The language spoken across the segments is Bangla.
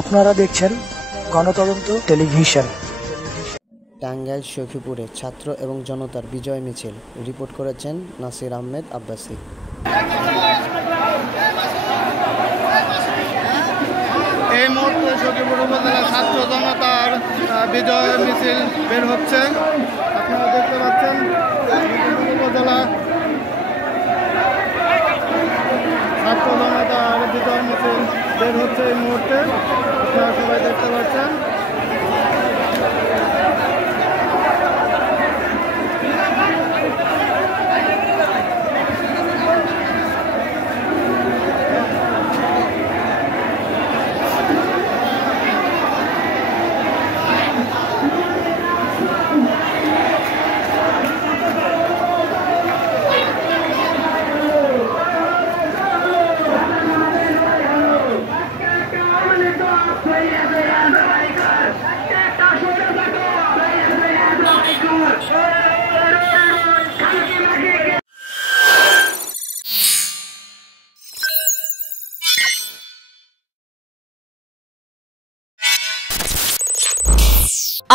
আপনারা দেখছেন গণতদন্ত টেলিভিশন। টাঙ্গাইল সখীপুরে ছাত্র এবং জনতার বিজয় মিছিল রিপোর্ট করেছেন নাসির আহমেদ আব্বাসী। এই মুহূর্তে সখীপুর উপজেলা ছাত্র জনতার বিজয় মিছিল বের হচ্ছে। আপনারা দেখতে পাচ্ছেন উপজেলা ছাত্র জনতার বিজয় মিছিল বের হচ্ছে এই মুহূর্তে। আপনারা সবাই দেখতে পাচ্ছেন।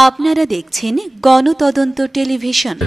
আপনারা দেখছেন গণতদন্ত টেলিভিশন।